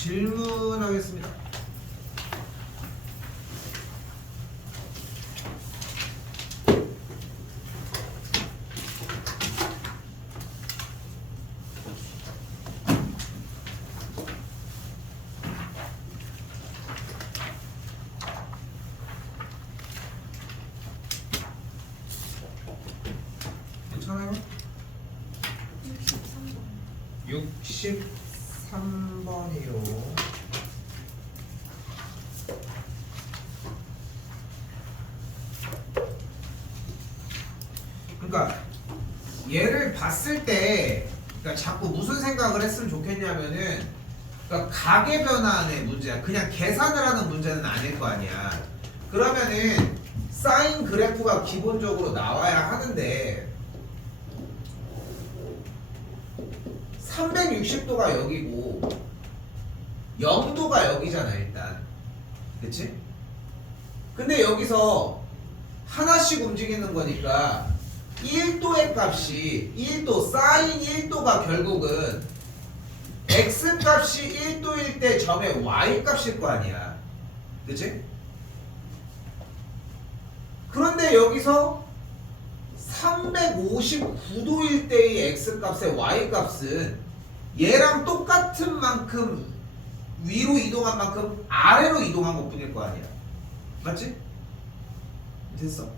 질문하겠습니다. 괜찮아요? 63번이요. 그러니까 얘를 봤을 때 그러니까 자꾸 무슨 생각을 했으면 좋겠냐면은 그러니까 가계 변환의 문제야. 그냥 계산을 하는 문제는 아닐 거 아니야. 그러면은 사인 그래프가 기본적으로 나와야 하는데 360도가 여기고 0도가 여기잖아 일단. 그치? 근데 여기서 하나씩 움직이는 거니까 1도의 값이 1도 사인 1도가 결국은 x 값이 1도일 때 점의 y 값일 거 아니야. 그치? 그런데 여기서 359도일 때의 x 값의 y 값은 얘랑 똑같은 만큼 위로 이동한 만큼 아래로 이동한 것 뿐일 거 아니야. 맞지? 됐어.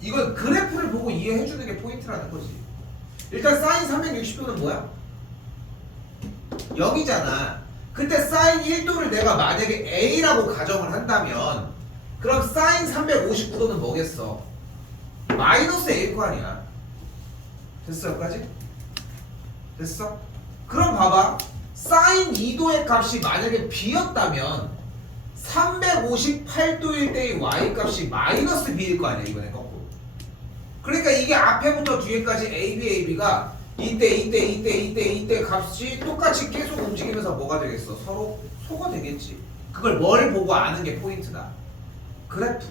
이건 그래프를 보고 이해해 주는 게 포인트라는 거지. 일단 사인 360도는 뭐야? 0이잖아. 근데 사인 1도를 내가 만약에 A라고 가정을 한다면 그럼 사인 359도는 뭐겠어? 마이너스 A일 거 아니야. 됐어 여기까지? 됐어? 그럼 봐봐. 사인 2도의 값이 만약에 B였다면 358도일 때의 Y 값이 마이너스 B일 거 아니야 이번에 거꾸로. 그러니까 이게 앞에부터 뒤에까지 AB가 이때 값이 똑같이 계속 움직이면서 뭐가 되겠어? 서로 소가 되겠지. 그걸 뭘 보고 아는 게 포인트다. 그래프.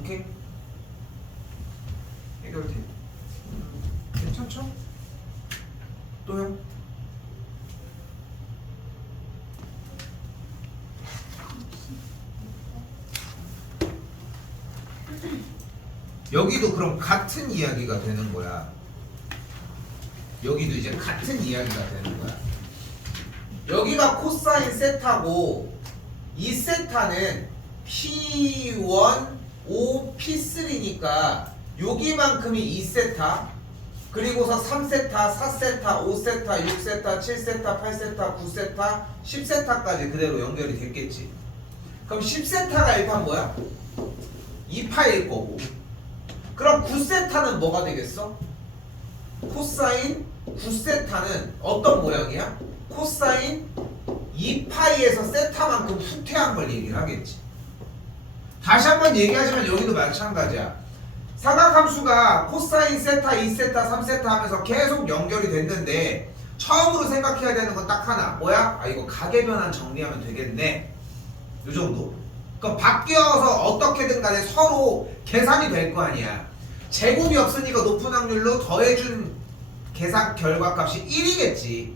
오케이? 해결돼. 괜찮죠? 또요? 여기도 그럼 같은 이야기가 되는 거야. 여기도 이제 같은 이야기가 되는 거야. 여기가 코사인 세타고 이 세타는 P1, 5, P3니까 여기만큼이 2세타 그리고서 3세타, 4세타, 5세타, 6세타, 7세타, 8세타, 9세타, 10세타까지 그대로 연결이 됐겠지. 그럼 10세타가 일단 뭐야? 2파일 거고 그럼 9세타는 뭐가 되겠어? 코사인 9세타는 어떤 모양이야? 코사인 2파이에서 세타만큼 후퇴한 걸 얘기를 하겠지. 다시 한번 얘기하지만 여기도 마찬가지야. 사각함수가 코사인 세타, 2세타, 3세타 하면서 계속 연결이 됐는데 처음으로 생각해야 되는 건 딱 하나. 뭐야? 아 이거 가계변환 정리하면 되겠네. 요 정도. 그럼 바뀌어서 어떻게든 간에 서로 계산이 될 거 아니야. 제곱이 없으니까 높은 확률로 더해준 계산 결과값이 1이겠지.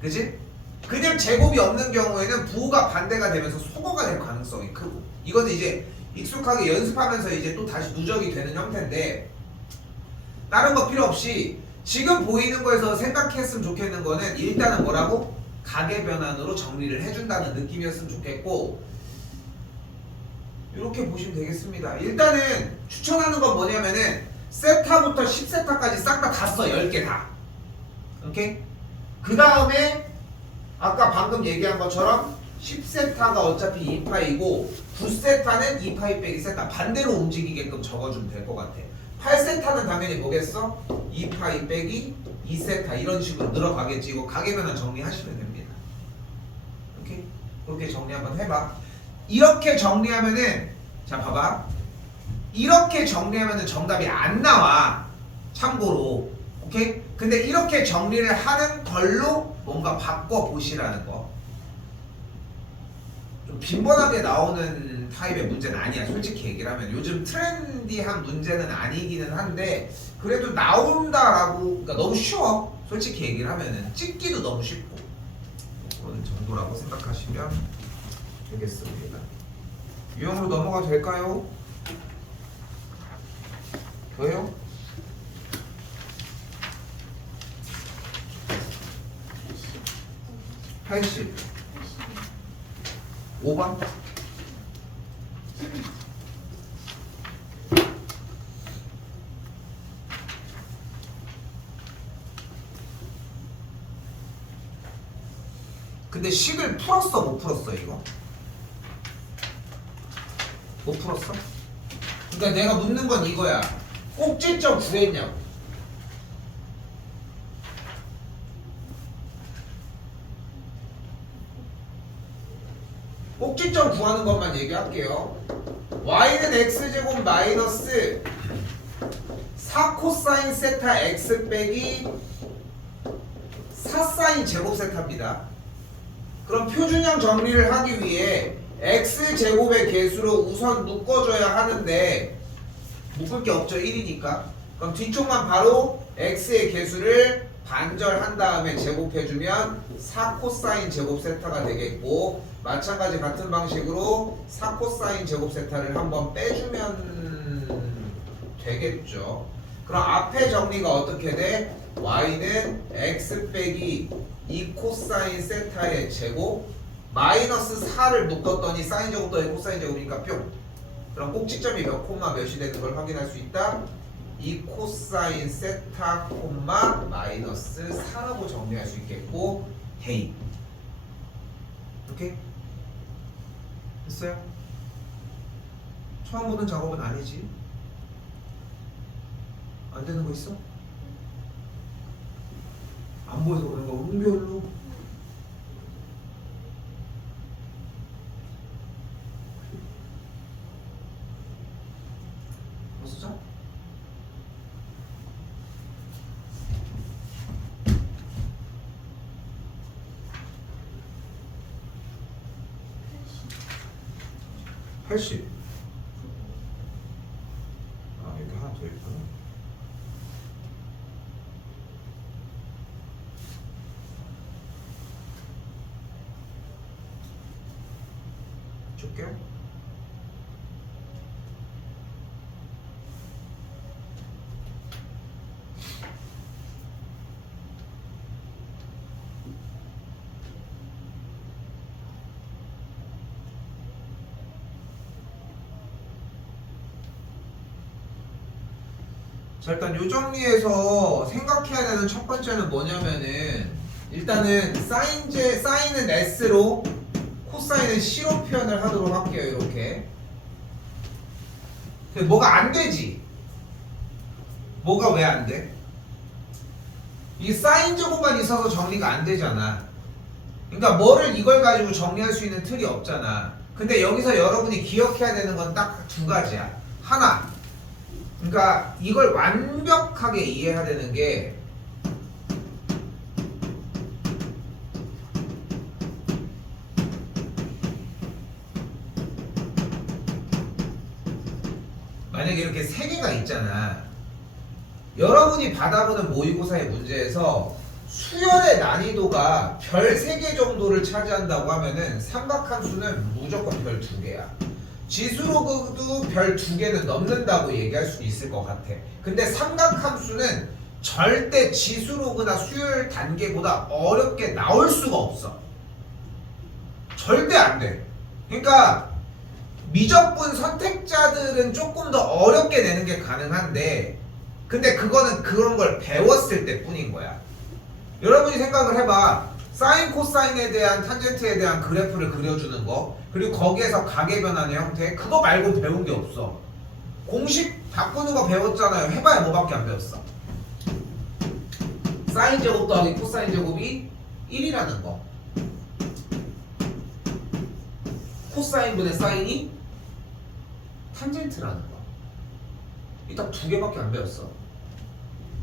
그치? 그냥 제곱이 없는 경우에는 부호가 반대가 되면서 소거가 될 가능성이 크고 이거는 이제 익숙하게 연습하면서 이제 또 다시 누적이 되는 형태인데 다른 거 필요 없이 지금 보이는 거에서 생각했으면 좋겠는 거는 일단은 뭐라고? 가계변환으로 정리를 해준다는 느낌이었으면 좋겠고 이렇게 보시면 되겠습니다. 일단은 추천하는 건 뭐냐면은 세타부터 10세타까지 싹 다 다 써. 10개 다. 오케이? 그 다음에 아까 방금 얘기한 것처럼 10세타가 어차피 2파이고 9세타는 2파이 빼기 세타 반대로 움직이게끔 적어주면 될 것 같아. 8세타는 당연히 뭐겠어? 2파이 빼기 2세타 이런 식으로 늘어가겠지. 이거 가계변환 정리하시면 됩니다. 오케이? 그렇게 정리 한번 해봐. 이렇게 정리하면은 자 봐봐. 이렇게 정리하면은 정답이 안 나와. 참고로. 오케이? 근데 이렇게 정리를 하는 걸로 뭔가 바꿔보시라는 거. 좀 빈번하게 나오는 타입의 문제는 아니야. 솔직히 얘기를 하면. 요즘 트렌디한 문제는 아니기는 한데 그래도 나온다라고. 그러니까 너무 쉬워. 솔직히 얘기를 하면은. 찍기도 너무 쉽고. 정도라고 생각하시면 되겠습니다. 유형으로 넘어가도 될까요? 더요? (80) 5번 근데 식을 풀었어 못 풀었어 이거? 못 풀었어? 그러니까 내가 묻는 건 이거야. 꼭지점 구했냐고. 꼭지점 구하는 것만 얘기할게요. y는 x제곱 마이너스 4코사인 세타 x 빼기 4사인 제곱 세타입니다. 그럼 표준형 정리를 하기 위해 x제곱의 개수로 우선 묶어줘야 하는데 묶을 게 없죠. 1이니까. 그럼 뒤쪽만 바로 x의 개수를 반절한 다음에 제곱해주면 4코사인 제곱 세타가 되겠고, 마찬가지 같은 방식으로 4코사인 제곱 세타를 한번 빼주면 되겠죠. 그럼 앞에 정리가 어떻게 돼? y는 x 빼기 2코사인 세타의 제곱 마이너스 4를 묶었더니 사인 제곱 더하기 코사인 제곱이니까 뿅. 그럼 꼭지점이 몇 콤마 몇이 되는 걸 확인할 수 있다. 2코사인 세타 콤마 마이너스 4라고 정리할 수 있겠고, 대입. 오케이? 됐어요? 처음 보는 작업은 아니지? 안 되는 거 있어? 안 보여서 그런 거 은별로? 쓰자. (80) 아 여기 하나 더 있구나. 줄게요. 자, 일단 요 정리에서 생각해야 되는 첫 번째는 뭐냐면은, 일단은 사인은 S로 코사인은 C로 표현을 하도록 할게요. 이렇게. 근데 뭐가 안 되지? 뭐가 왜 안 돼? 이 사인 제곱만 있어서 정리가 안 되잖아. 그러니까 뭐를 이걸 가지고 정리할 수 있는 틀이 없잖아. 근데 여기서 여러분이 기억해야 되는 건 딱 두 가지야. 하나, 그러니까 이걸 완벽하게 이해해야 되는 게, 만약에 이렇게 세 개가 있잖아. 여러분이 받아보는 모의고사의 문제에서 수열의 난이도가 별 3개 정도를 차지한다고 하면은 삼각함수는 무조건 별 2개야. 지수로그도 별 2개는 넘는다고 얘기할 수 있을 것 같아. 근데 삼각함수는 절대 지수로그나 수열 단계보다 어렵게 나올 수가 없어. 절대 안 돼. 그러니까 미적분 선택자들은 조금 더 어렵게 내는 게 가능한데, 근데 그거는 그런 걸 배웠을 때 뿐인 거야. 여러분이 생각을 해봐. 사인 코사인에 대한 탄젠트에 대한 그래프를 그려주는 거, 그리고 거기에서 가계변환의 형태, 그거 말고 배운 게 없어. 공식 바꾸는 거 배웠잖아요. 해봐야 뭐밖에 안 배웠어. 사인 제곱 더하기 코사인 제곱이 1이라는 거, 코사인분의 사인이 탄젠트라는 거, 이 딱 2개밖에 안 배웠어.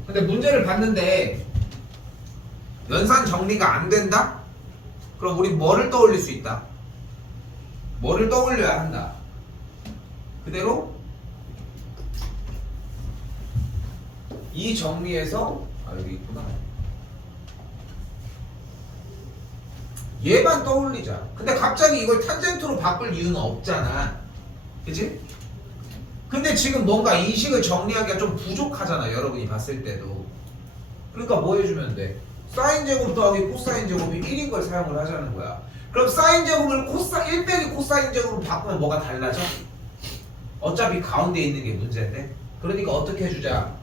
근데 문제를 봤는데 연산 정리가 안 된다? 그럼 우리 뭐를 떠올릴 수 있다? 뭐를 떠올려야 한다? 그대로 이 정리에서, 아 여기 있구나. 얘만 떠올리자. 근데 갑자기 이걸 탄젠트로 바꿀 이유는 없잖아. 그치? 근데 지금 뭔가 이 식을 정리하기가 좀 부족하잖아. 여러분이 봤을 때도. 그러니까 뭐 해주면 돼? 사인 제곱 더하기 코사인 제곱이 1인 걸 사용을 하자는 거야. 그럼 사인 제곱을 1 빼기 코사인 제곱으로 바꾸면 뭐가 달라져? 어차피 가운데 있는 게 문제인데. 그러니까 어떻게 해주자?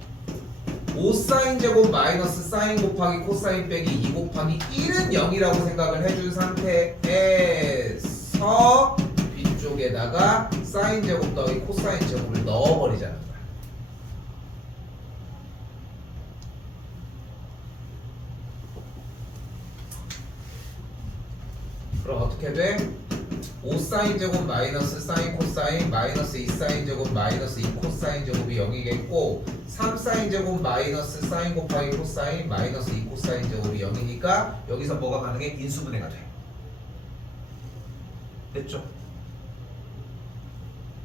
5사인 제곱 마이너스 사인 곱하기 코사인 빼기 2 곱하기 1은 0이라고 생각을 해준 상태에서 B쪽에다가 사인 제곱 더하기 코사인 제곱을 넣어버리자는 거야. 그럼 어떻게 돼? 5사인 제곱 마이너스 사인 코사인 마이너스 2사인 제곱 마이너스 2 코사인 제곱이 0이겠고 3사인 제곱 마이너스 사인 곱하기 코사인 마이너스 2 코사인 제곱이 0이니까 여기서 뭐가 가능해? 인수분해가 돼. 됐죠?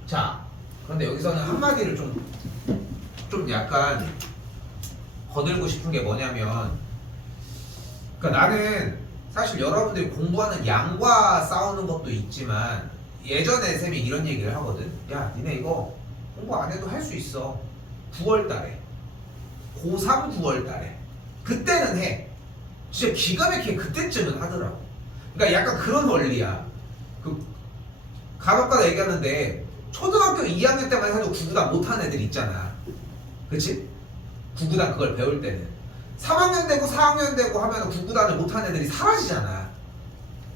자, 그런데 여기서는 한마디를 좀 약간 거들고 싶은 게 뭐냐면, 그러니까 나는 사실 여러분들이 공부하는 양과 싸우는 것도 있지만 예전에 쌤이 이런 얘기를 하거든. 야, 니네 이거 공부 안 해도 할 수 있어. 9월 달에 고3 9월 달에 그때는 해. 진짜 기가 막히게 그때쯤은 하더라고. 그러니까 약간 그런 원리야. 그 간혹가다 얘기하는데 초등학교 2학년 때만 해도 구구단 못하는 애들 있잖아. 그치? 구구단 그걸 배울 때는 3학년 되고 4학년 되고 하면 구구단을 못하는 애들이 사라지잖아.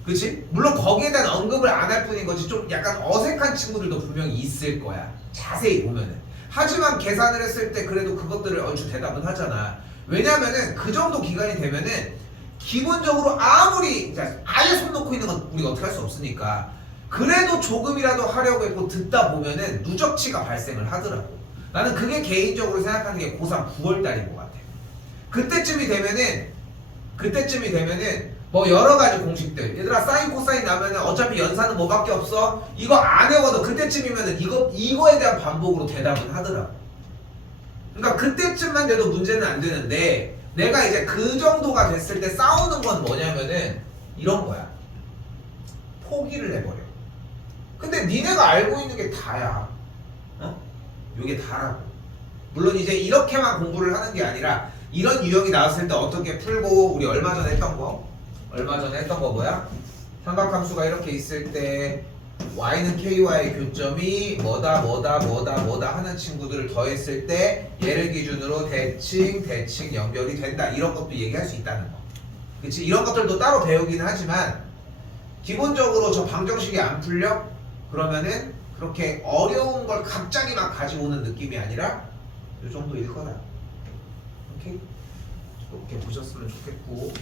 그치? 물론 거기에 대한 언급을 안 할 뿐인 거지 좀 약간 어색한 친구들도 분명히 있을 거야. 자세히 보면은. 하지만 계산을 했을 때 그래도 그것들을 얼추 대답은 하잖아. 왜냐면은 그 정도 기간이 되면은 기본적으로 아무리 아예 손 놓고 있는 건 우리가 어떻게 할 수 없으니까 그래도 조금이라도 하려고 했고 듣다 보면은 누적치가 발생을 하더라고. 나는 그게 개인적으로 생각하는 게 고3 9월 달인 것 같아. 그때쯤이 되면은 뭐 여러 가지 공식들, 얘들아 사인 코사인 나면은 어차피 연산은 뭐밖에 없어. 이거 안 외워도 그때쯤이면은 이거에 대한 반복으로 대답은 하더라고. 그러니까 그때쯤만 돼도 문제는 안 되는데 내가 이제 그 정도가 됐을 때 싸우는 건 뭐냐면은 이런 거야. 포기를 해버려. 근데 니네가 알고 있는 게 다야. 어? 이게 다라고. 물론 이제 이렇게만 공부를 하는 게 아니라 이런 유형이 나왔을 때 어떻게 풀고, 우리 얼마 전에 했던 거 뭐야? 삼각함수가 이렇게 있을 때 y는 ky의 교점이 뭐다 하는 친구들을 더했을 때 얘를 기준으로 대칭 연결이 된다. 이런 것도 얘기할 수 있다는 거. 그치? 이런 것들도 따로 배우긴 하지만 기본적으로 저 방정식이 안 풀려? 그러면은 그렇게 어려운 걸 갑자기 막 가지고 오는 느낌이 아니라 이 정도일 거다. 오케이? 이렇게 보셨으면 좋겠고.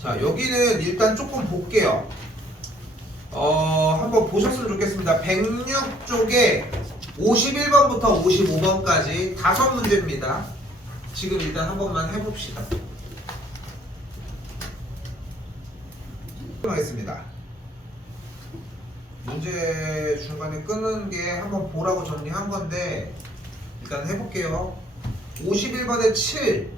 자, 여기는 일단 조금 볼게요. 한번 보셨으면 좋겠습니다. 106쪽에 51번부터 55번까지 5문제입니다. 지금 일단 한 번만 해봅시다. 하겠습니다. 문제 중간에 끊은 게 한번 보라고 정리한 건데 일단 해볼게요. 51번에 7,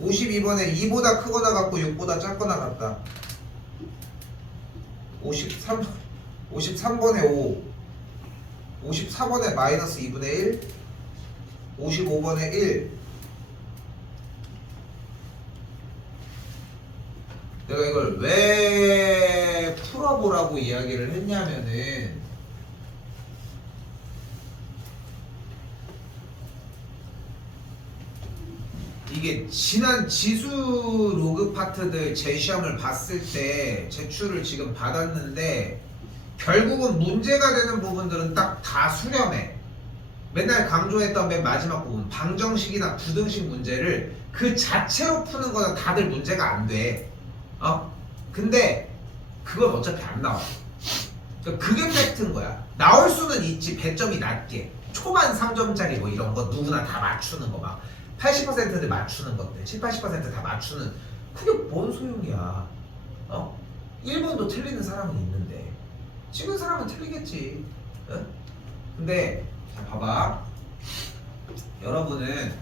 52번에 2보다 크거나 같고 6보다 작거나 같다. 53번에 5, 54번에 마이너스 2분의 1, 55번에 1. 내가 이걸 왜 풀어보라고 이야기를 했냐면은 이게 지난 지수 로그 파트들 제 시험을 봤을 때 제출을 지금 받았는데 결국은 문제가 되는 부분들은 딱 다 수렴해. 맨날 강조했던 맨 마지막 부분 방정식이나 부등식 문제를 그 자체로 푸는 거는 다들 문제가 안 돼. 근데 그건 어차피 안 나와. 그러니까 그게 팩트인 거야. 나올 수는 있지. 배점이 낮게 초반 3점짜리 뭐 이런 거 누구나 다 맞추는 거 막 80%를 맞추는 것들 70~80% 다 맞추는 그게 뭔 소용이야. 1번도 틀리는 사람은 있는데 찍은 사람은 틀리겠지. 근데 자, 봐봐. 여러분은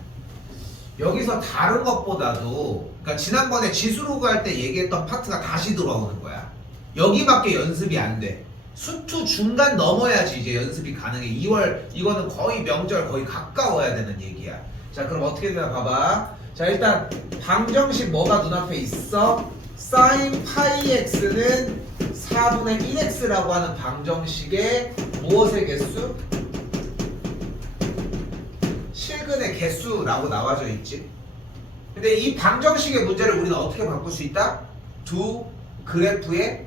여기서 다른 것보다도 그러니까 지난번에 지수로그 할 때 얘기했던 파트가 다시 돌아오는 거야. 여기밖에 연습이 안 돼. 수투 중간 넘어야지 이제 연습이 가능해. 2월 이거는 거의 명절 거의 가까워야 되는 얘기야. 자, 그럼 어떻게 되나 봐봐. 자, 일단 방정식 뭐가 눈앞에 있어? sin 파이 x는 4분의 1x라고 하는 방정식의 무엇의 개수? 실근의 개수라고 나와져 있지. 근데 이 방정식의 문제를 우리는 어떻게 바꿀 수 있다? 두 그래프의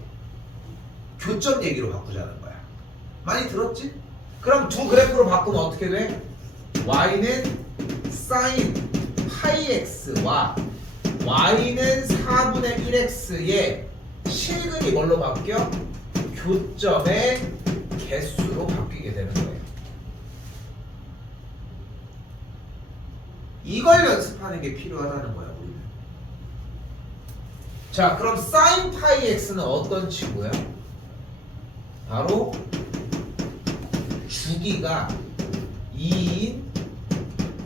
교점 얘기로 바꾸자는 거야. 많이 들었지? 그럼 두 그래프로 바꾸면 어떻게 돼? y는 sin 파이 x와 y는 4분의 1x의 실근이 뭘로 바뀌어? 교점의 개수로 바뀌게 되는 거예요. 이걸 연습하는 게 필요하다는 거야, 우리는. 자, 그럼 sin 파이 x는 어떤 치고요? 바로 주기가 2인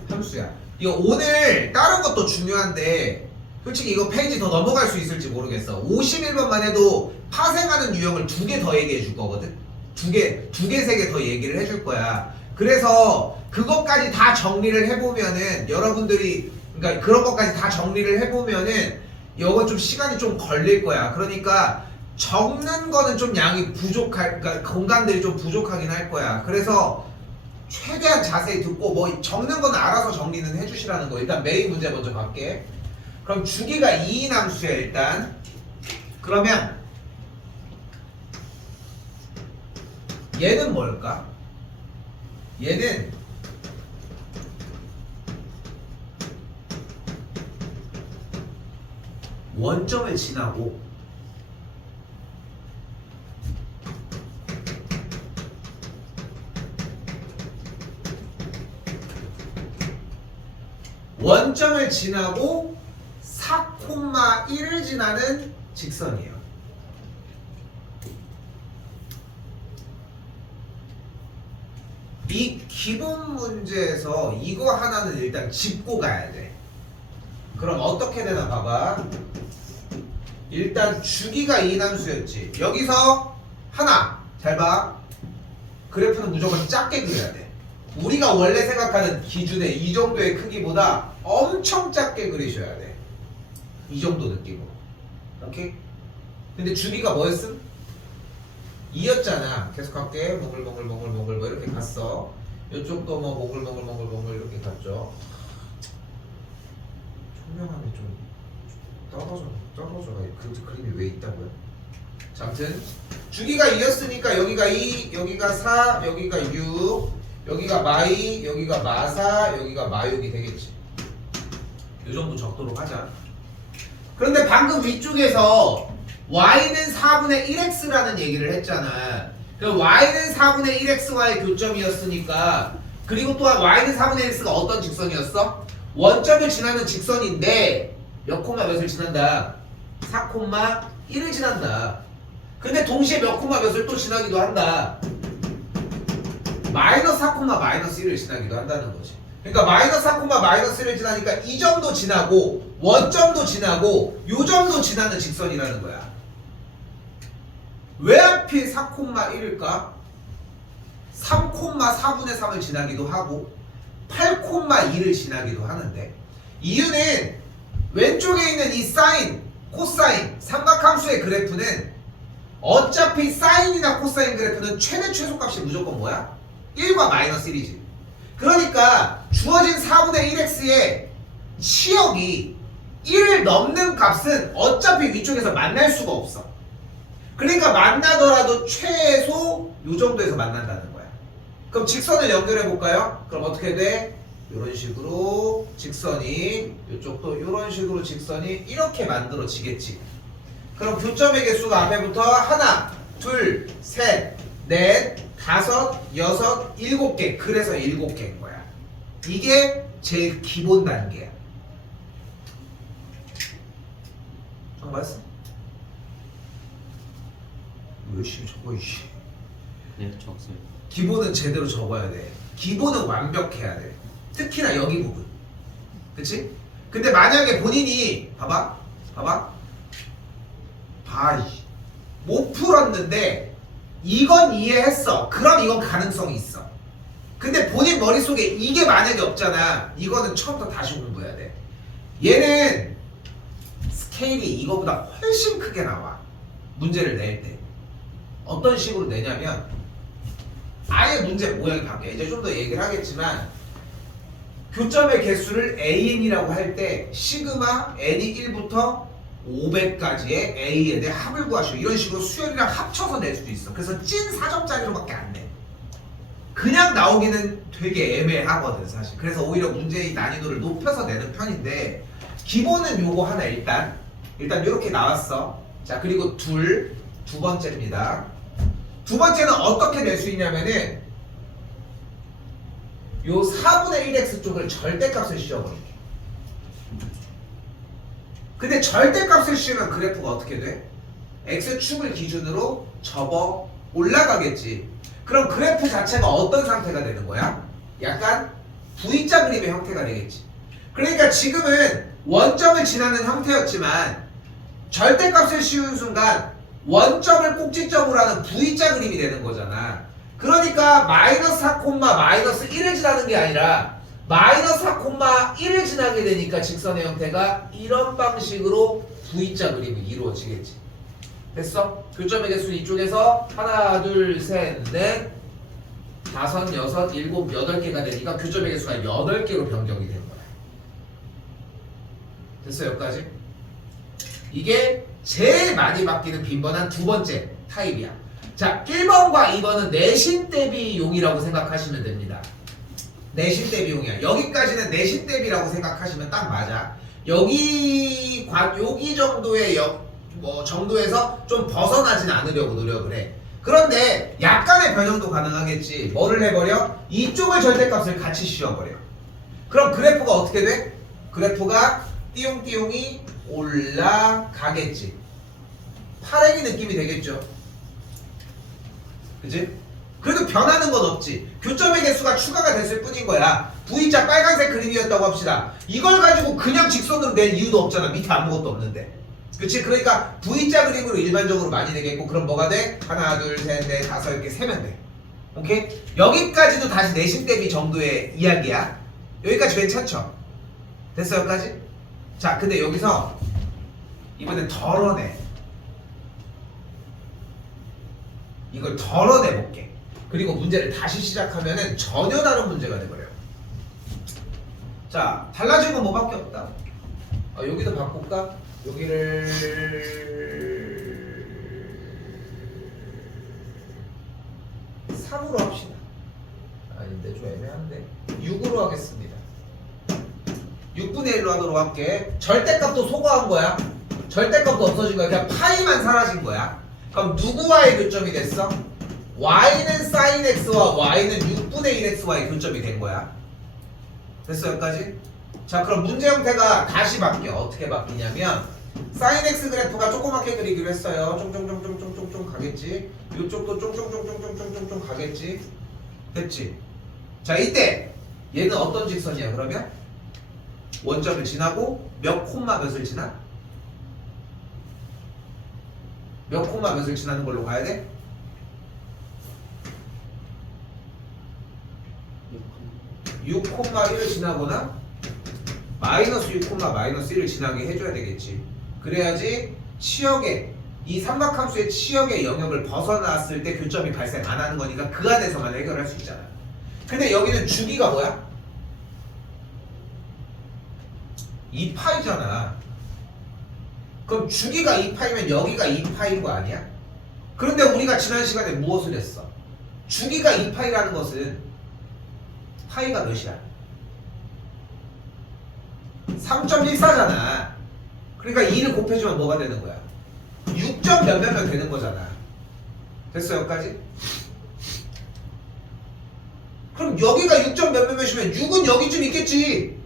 함수야. 이거 오늘 다른 것도 중요한데 솔직히 이거 페이지 더 넘어갈 수 있을지 모르겠어. 51번만 해도 파생하는 유형을 2개 더 얘기해 줄 거거든. 2개, 3개 더 얘기를 해줄 거야. 그래서 그것까지 다 정리를 해보면은 여러분들이 그러니까 그런 것까지 다 정리를 해보면은 이건 좀 시간이 좀 걸릴 거야. 그러니까 적는 거는 좀 양이 그러니까 공간들이 좀 부족하긴 할 거야. 그래서 최대한 자세히 듣고 뭐 적는 건 알아서 정리는 해주시라는 거. 일단 메인 문제 먼저 갈게. 그럼 주기가 2인 함수야 일단. 그러면 얘는 뭘까? 얘는 원점을 지나고 원점을 지나고 4,1을 지나는 직선이에요. 이 기본 문제에서 이거 하나는 일단 짚고 가야 돼. 그럼 어떻게 되나 봐봐. 일단 주기가 2인 함수였지. 여기서 하나 잘 봐. 그래프는 무조건 작게 그려야 돼. 우리가 원래 생각하는 기준의 이 정도의 크기보다 엄청 작게 그리셔야 돼. 이 정도 느낌으로. 오케이? 근데 주기가 뭐였음? 2였잖아. 계속 갈게. 몽글몽글 뭐 이렇게 갔어. 이쪽도 뭐 몽글몽글 이렇게 갔죠. 총명함이 좀 떨어져. 그 그림이 왜 있다고요? 자, 아무튼 주기가 2였으니까 여기가 2, 여기가 4, 여기가 6, 여기가 마이, 여기가 마사, 여기가 마육이 되겠지. 이 정도 적도록 하자. 그런데 방금 위쪽에서 y는 4분의 1x라는 얘기를 했잖아. 그럼 y는 4분의 1x와의 교점이었으니까, 그리고 또한 y는 4분의 1x가 어떤 직선이었어? 원점을 지나는 직선인데 몇 콤마 몇을 지난다? 4,1을 지난다. 근데 동시에 몇 콤마 몇을 또 지나기도 한다. 마이너스 4, 마이너스 1을 지나기도 한다는 거지. 그러니까 마이너스 4, 마이너스 1을 지나니까 이 점도 지나고 원점도 지나고 요 점도 지나는 직선이라는 거야. 왜 하필 4,1일까? 3,4분의 3을 지나기도 하고 8,2를 지나기도 하는데, 이유는 왼쪽에 있는 이 사인, 코사인, 삼각함수의 그래프는 어차피 사인이나 코사인 그래프는 최대 최소값이 무조건 뭐야? 1과 마이너스 1이지. 그러니까 주어진 4분의 1x의 치역이 1을 넘는 값은 어차피 위쪽에서 만날 수가 없어. 그러니까 만나더라도 최소 이 정도에서 만난다는 거야. 그럼 직선을 연결해 볼까요? 그럼 어떻게 돼? 이런 식으로 직선이, 이쪽도 이런 식으로 직선이 이렇게 만들어지겠지. 그럼 교점의 개수가 앞에부터 하나, 둘, 셋, 넷, 다섯, 여섯, 7개. 그래서 7개인 거야. 이게 제일 기본 단계야. 정말했어? 열심히 적어 이씨. 네, 적어요. 기본은 제대로 적어야 돼. 기본은 완벽해야 돼. 특히나 여기 부분. 그치? 근데 만약에 본인이 봐봐 못 풀었는데 이건 이해했어. 그럼 이건 가능성이 있어. 근데 본인 머릿속에 이게 만약에 없잖아. 이거는 처음부터 다시 공부해야 돼. 얘는 스케일이 이거보다 훨씬 크게 나와. 문제를 낼 때. 어떤 식으로 내냐면 아예 문제 모양이 바뀌어. 이제 좀 더 얘기를 하겠지만 교점의 개수를 AN이라고 할 때 시그마 N이 1부터 500까지의 A에 대해 합을 구하시오. 이런 식으로 수열이랑 합쳐서 낼 수도 있어. 그래서 찐 4점짜리로밖에 안 내. 그냥 나오기는 되게 애매하거든 사실. 그래서 오히려 문제의 난이도를 높여서 내는 편인데 기본은 요거 하나 일단 이렇게 나왔어. 자 그리고 두 번째입니다. 두 번째는 어떻게 낼 수 있냐면은 요 4분의 1x 쪽을 절대값을 씌워버릴게. 근데 절대값을 씌우면 그래프가 어떻게 돼? x축을 기준으로 접어 올라가겠지. 그럼 그래프 자체가 어떤 상태가 되는 거야? 약간 V자 그림의 형태가 되겠지. 그러니까 지금은 원점을 지나는 형태였지만 절대값을 씌운 순간 원점을 꼭지점으로 하는 V자 그림이 되는 거잖아. 그러니까 마이너스 4, 마이너스 1을 지나는 게 아니라 마이너스 4, 1을 지나게 되니까 직선의 형태가 이런 방식으로 V자 그림이 이루어지겠지. 됐어? 교점의 개수는 이쪽에서 하나, 둘, 셋, 넷, 다섯, 여섯, 일곱, 8개가 되니까 교점의 개수가 8개로 변경이 되는 거야. 됐어? 여기까지? 이게 제일 많이 바뀌는 빈번한 두 번째 타입이야. 자, 1번과 2번은 내신 대비용이라고 생각하시면 됩니다. 내신 대비용이야. 여기까지는 내신 대비라고 생각하시면 딱 맞아. 여기 정도의 정도에서 좀 벗어나진 않으려고 노력을 해. 그런데 약간의 변형도 가능하겠지. 뭐를 해버려? 이쪽을 절대값을 같이 씌워버려. 그럼 그래프가 어떻게 돼? 그래프가 띠용띠용이 올라가겠지. 파랭이 느낌이 되겠죠. 그치? 그래도 변하는 건 없지. 교점의 개수가 추가가 됐을 뿐인 거야. V자 빨간색 그림이었다고 합시다. 이걸 가지고 그냥 직선으로 낼 이유도 없잖아. 밑에 아무것도 없는데. 그치? 그러니까 V자 그림으로 일반적으로 많이 되겠고, 그럼 뭐가 돼? 하나, 둘, 셋, 넷, 다섯 이렇게 세면 돼. 오케이? 여기까지도 다시 내신 대비 정도의 이야기야. 여기까지 괜찮죠? 됐어, 여기까지? 자, 근데 여기서 이번엔 덜어내. 이걸 덜어내볼게. 그리고 문제를 다시 시작하면은 전혀 다른 문제가 돼버려요. 자, 달라진 건 뭐밖에 없다. 여기도 바꿀까? 여기를 3으로 합시다. 아닌데 좀 애매한데 6으로 하겠습니다. 6분의 1로 하도록 할게. 절대값도 소거한 거야. 절대값도 없어진 거야. 그냥 파이만 사라진 거야. 그럼 누구와의 교점이 됐어? y는 sin x와 y는 6분의 1x와의 교점이 된 거야. 됐어 여기까지? 자 그럼 문제 형태가 다시 바뀌어. 어떻게 바뀌냐면 sin x 그래프가 조그맣게 그리기로 했어요. 쫑쫑쫑쫑쫑쫑쫑 가겠지. 이쪽도 쫑쫑쫑쫑쫑쫑쫑 가겠지. 됐지? 자 이때 얘는 어떤 직선이야 그러면? 원점을 지나고 몇 콤마 몇을 지나? 몇 콤마 몇을 지나는 걸로 가야 돼? 6,1을 지나거나 마이너스 6, 마이너스 1을 지나게 해줘야 되겠지. 그래야지 치역의 이 삼각함수의 치역의 영역을 벗어났을 때 교점이 발생 안 하는 거니까 그 안에서만 해결할 수 있잖아. 근데 여기는 주기가 뭐야? 2파이잖아. 그럼 주기가 2파이면 여기가 2파이인 거 아니야? 그런데 우리가 지난 시간에 무엇을 했어? 주기가 2파이라는 것은 파이가 몇이야? 3.14잖아. 그러니까 2를 곱해주면 뭐가 되는 거야? 6점 몇몇몇 되는 거잖아. 됐어 여기까지? 그럼 여기가 6점 몇몇몇이면 6은 여기쯤 있겠지.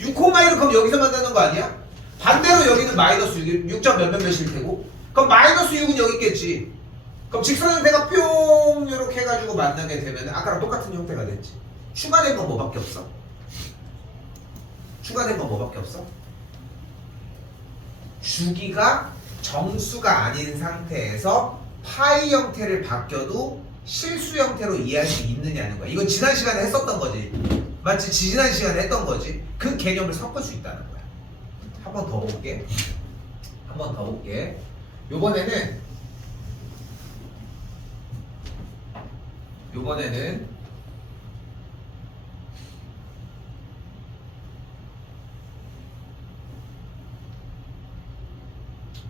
6,1은 그럼 여기서 만나는 거 아니야? 반대로 여기는 마이너스 6점 몇몇몇일 테고 그럼 마이너스 6은 여기 있겠지. 그럼 직선 형태가 뿅 이렇게 해가지고 만나게 되면 아까랑 똑같은 형태가 됐지. 추가된 건 뭐밖에 없어? 추가된 건 뭐밖에 없어? 주기가 정수가 아닌 상태에서 파이 형태를 바뀌어도 실수 형태로 이해할 수 있느냐는 거야. 이건 지난 시간에 했었던 거지. 맞지? 지난 시간에 했던 거지. 그 개념을 섞을 수 있다는 거야. 한 번 더 볼게. 한 번 더 볼게. 요번에는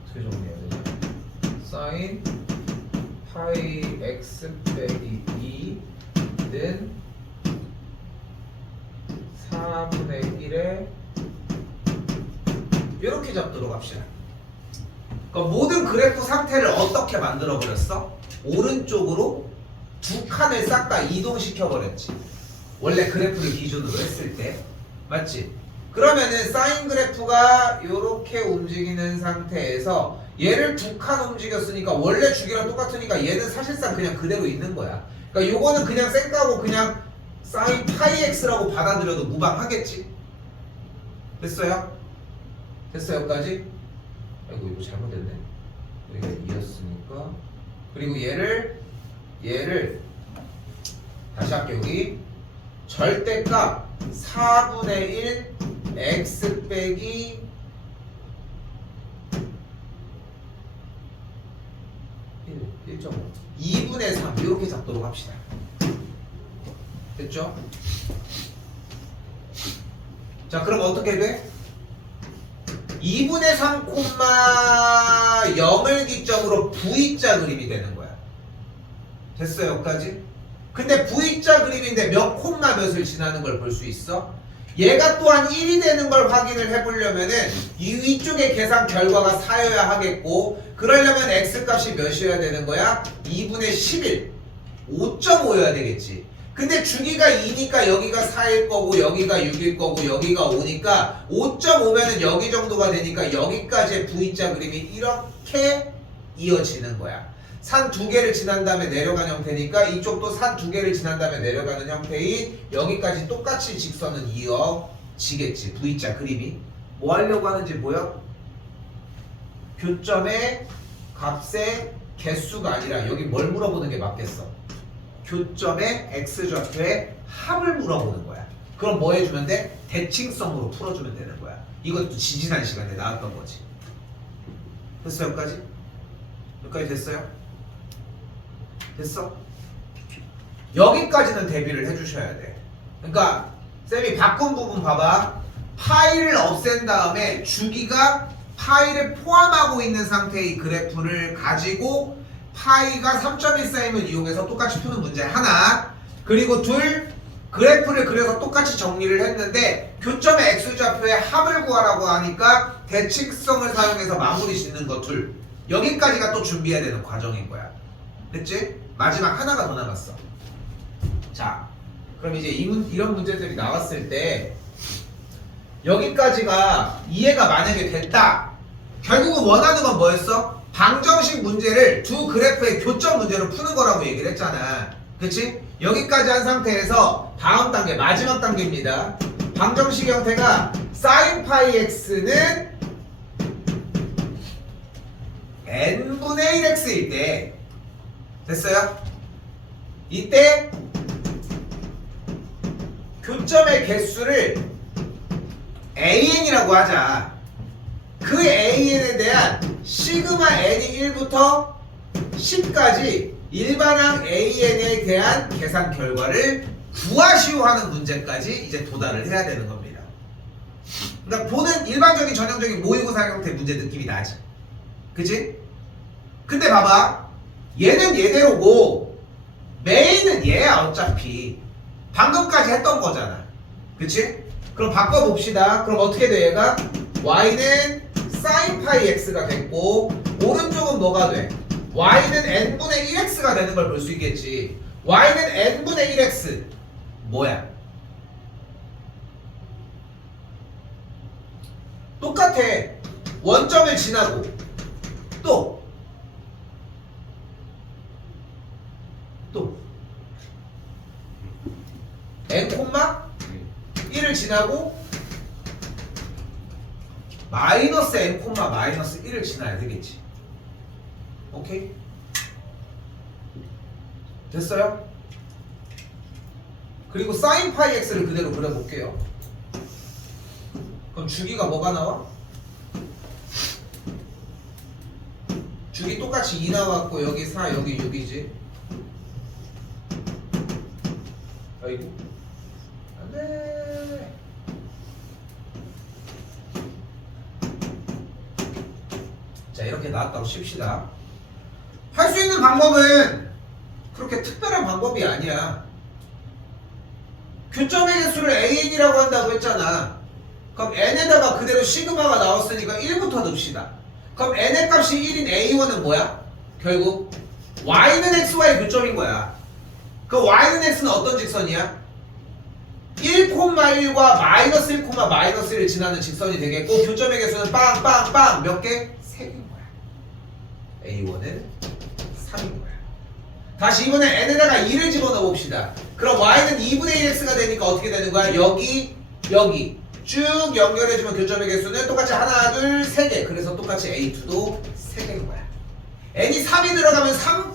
어떻게 정리해야 되냐? 사인 파이 x 빼기 2는 4분의 1에 이렇게 잡도록 합시다. 그러니까 모든 그래프 상태를 어떻게 만들어 버렸어? 오른쪽으로 두 칸을 싹 다 이동시켜 버렸지. 원래 그래프를 기준으로 했을 때 맞지? 그러면은 사인 그래프가 이렇게 움직이는 상태에서 얘를 두 칸 움직였으니까 원래 주기랑 똑같으니까 얘는 사실상 그냥 그대로 있는 거야. 그러니까 요거는 그냥 쌩까고 그냥 사인 파이 x라고 받아들여도 무방하겠지? 됐어요? 됐어요 여기까지? 아이고 이거 잘못됐네. 여기가 2였으니까 그리고 얘를 다시 할게. 여기 절대값 4분의 1 x 빼기 1.5 2분의 3 이렇게 잡도록 합시다. 됐죠? 자 그럼 어떻게 돼? 2분의 3 0을 기점으로 V자 그림이 되는 거야. 됐어요 여기까지? 근데 V자 그림인데 몇 콤마 몇을 지나는 걸 볼 수 있어? 얘가 또한 1이 되는 걸 확인을 해보려면은 이 위쪽의 계산 결과가 4여야 하겠고 그러려면 x값이 몇이어야 되는 거야? 2분의 11 5.5여야 되겠지. 근데 주기가 2니까 여기가 4일 거고 여기가 6일 거고 여기가 5니까 5.5면은 여기 정도가 되니까 여기까지의 V자 그림이 이렇게 이어지는 거야. 산 두 개를 지난 다음에 내려가는 형태니까 이쪽도 산 두 개를 지난 다음에 내려가는 형태인 여기까지 똑같이 직선은 이어지겠지. V자 그림이 뭐 하려고 하는지 보여? 교점의 값의 개수가 아니라 여기 뭘 물어보는 게 맞겠어? 교점의 x좌표의 합을 물어보는 거야. 그럼 뭐 해주면 돼? 대칭성으로 풀어주면 되는 거야. 이것도 지지난 시간에 나왔던 거지. 됐어 여기까지? 여기까지 됐어요? 됐어? 여기까지는 대비를 해주셔야 돼. 그러니까 쌤이 바꾼 부분 봐봐. 파이를 없앤 다음에 주기가 파이를 포함하고 있는 상태의 그래프를 가지고 파이가 3.14임을 이용해서 똑같이 푸는 문제 하나, 그리고 둘, 그래프를 그려서 똑같이 정리를 했는데 교점의 x좌표의 합을 구하라고 하니까 대칭성을 사용해서 마무리 짓는 거 둘. 여기까지가 또 준비해야 되는 과정인 거야. 됐지? 마지막 하나가 더 남았어. 자, 그럼 이제 이런 문제들이 나왔을 때 여기까지가 이해가 만약에 됐다. 결국은 원하는 건 뭐였어? 방정식 문제를 두 그래프의 교점 문제로 푸는 거라고 얘기를 했잖아. 그치? 여기까지 한 상태에서 다음 단계, 마지막 단계입니다. 방정식 형태가 sin 파이 x는 n분의 1x일 때 됐어요? 이때 교점의 개수를 an이라고 하자. 그 an에 대한 시그마 n이 1부터 10까지 일반항 an에 대한 계산 결과를 구하시오 하는 문제까지 이제 도달을 해야 되는 겁니다. 그러니까 보는 일반적인 전형적인 모의고사 형태 문제 느낌이 나지. 그치? 근데 봐봐. 얘는 얘대로고 메인은 얘야 어차피. 방금까지 했던 거잖아. 그치? 그럼 바꿔봅시다. 그럼 어떻게 돼 얘가? y는 sin 파이 x가 됐고 오른쪽은 뭐가 돼? y는 n분의 1x가 되는 걸 볼 수 있겠지. y는 n분의 1x 뭐야? 똑같아. 원점을 지나고 또 n, 1을 지나고 마이너스 n, 마이너스 1을 지나야 되겠지. 오케이? 됐어요? 그리고 sin 파이 x를 그대로 그려볼게요. 그럼 주기가 뭐가 나와? 주기 똑같이 2 나왔고 여기 4 여기 6이지. 아이고 안돼. 자 이렇게 나왔다고 칩시다. 할 수 있는 방법은 그렇게 특별한 방법이 아니야. 교점의 개수를 AN이라고 한다고 했잖아. 그럼 N에다가 그대로 시그마가 나왔으니까 1부터 넣읍시다. 그럼 N의 값이 1인 A1은 뭐야? 결국 Y는 X와의 교점인 거야. 그 Y는 X는 어떤 직선이야? 1,1과 마이너스 1, 마이너스 1을 지나는 직선이 되겠고 교점의 개수는 빵빵빵 몇 개? 3개인 거야. A1은 3인 거야. 다시 이번에 N에다가 2를 집어넣어 봅시다. 그럼 Y는 2분의 1X가 되니까 어떻게 되는 거야? 여기 쭉 연결해주면 교점의 개수는 똑같이 하나, 둘, 3개. 그래서 똑같이 A2도 3개인 거야. N이 3이 들어가면 3,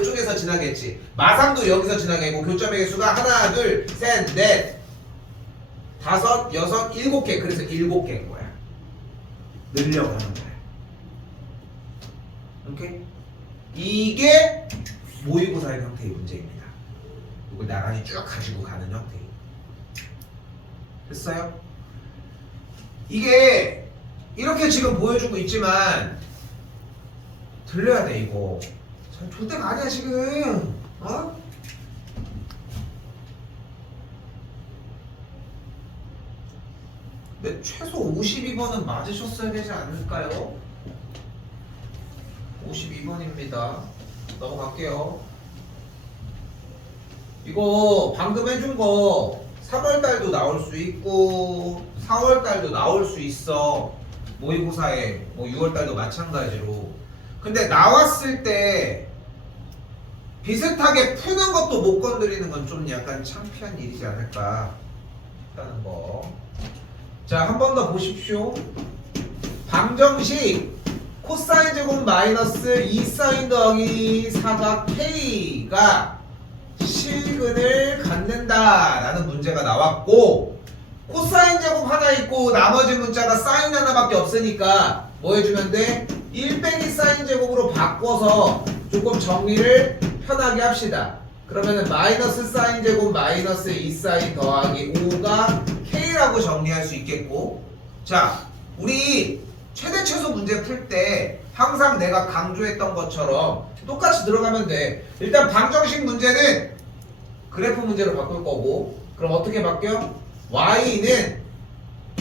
이쪽에서 지나겠지. 마상도 여기서 지나겠고 교점의 개수가 하나, 둘, 셋, 넷, 다섯, 여섯, 7개. 그래서 7개인 거야. 늘려고 하는 거야. 오케이? 이게 모의고사의 형태의 문제입니다. 이걸 나란히 쭉 가지고 가는 형태. 됐어요? 이게 이렇게 지금 보여주고 있지만 들려야 돼 이거. 잘 좋대가 아니야 지금. 어? 근데 최소 52번은 맞으셨어야 되지 않을까요? 52번입니다. 넘어갈게요. 이거 방금 해준 거 3월달도 나올 수 있고 4월달도 나올 수 있어. 모의고사에 뭐 6월달도 마찬가지로. 근데 나왔을 때 비슷하게 푸는 것도 못 건드리는 건 좀 약간 창피한 일이지 않을까 하는 거. 자, 한 번 더 보십시오. 방정식 코사인 제곱 마이너스 2 사인 더하기 사각 K가 실근을 갖는다 라는 문제가 나왔고, 코사인 제곱 하나 있고 나머지 문자가 사인 하나밖에 없으니까 뭐 해주면 돼? 1 빼기 사인 제곱으로 바꿔서 조금 정리를 편하게 합시다. 그러면은 마이너스 사인 제곱 마이너스 2 사인 더하기 5가 K라고 정리할 수 있겠고, 자 우리 최대 최소 문제 풀 때 항상 내가 강조했던 것처럼 똑같이 들어가면 돼. 일단 방정식 문제는 그래프 문제로 바꿀 거고, 그럼 어떻게 바뀌어? y는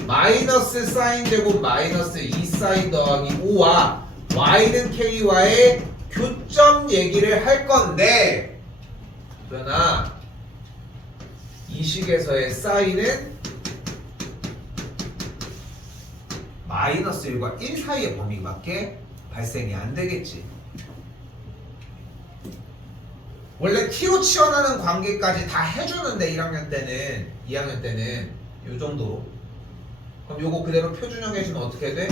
마이너스 사인 제곱 마이너스 2 사인 더하기 5와 y는 k와의 교점 얘기를 할 건데, 그러나 이 식에서의 사인은 마이너스 1과 1 사이의 범위밖에 발생이 안 되겠지. 원래 t로 치환하는 관계까지 다 해주는데 1학년 때는, 2학년 때는 요 정도로. 그럼 요거 그대로 표준형 해주면 어떻게 돼?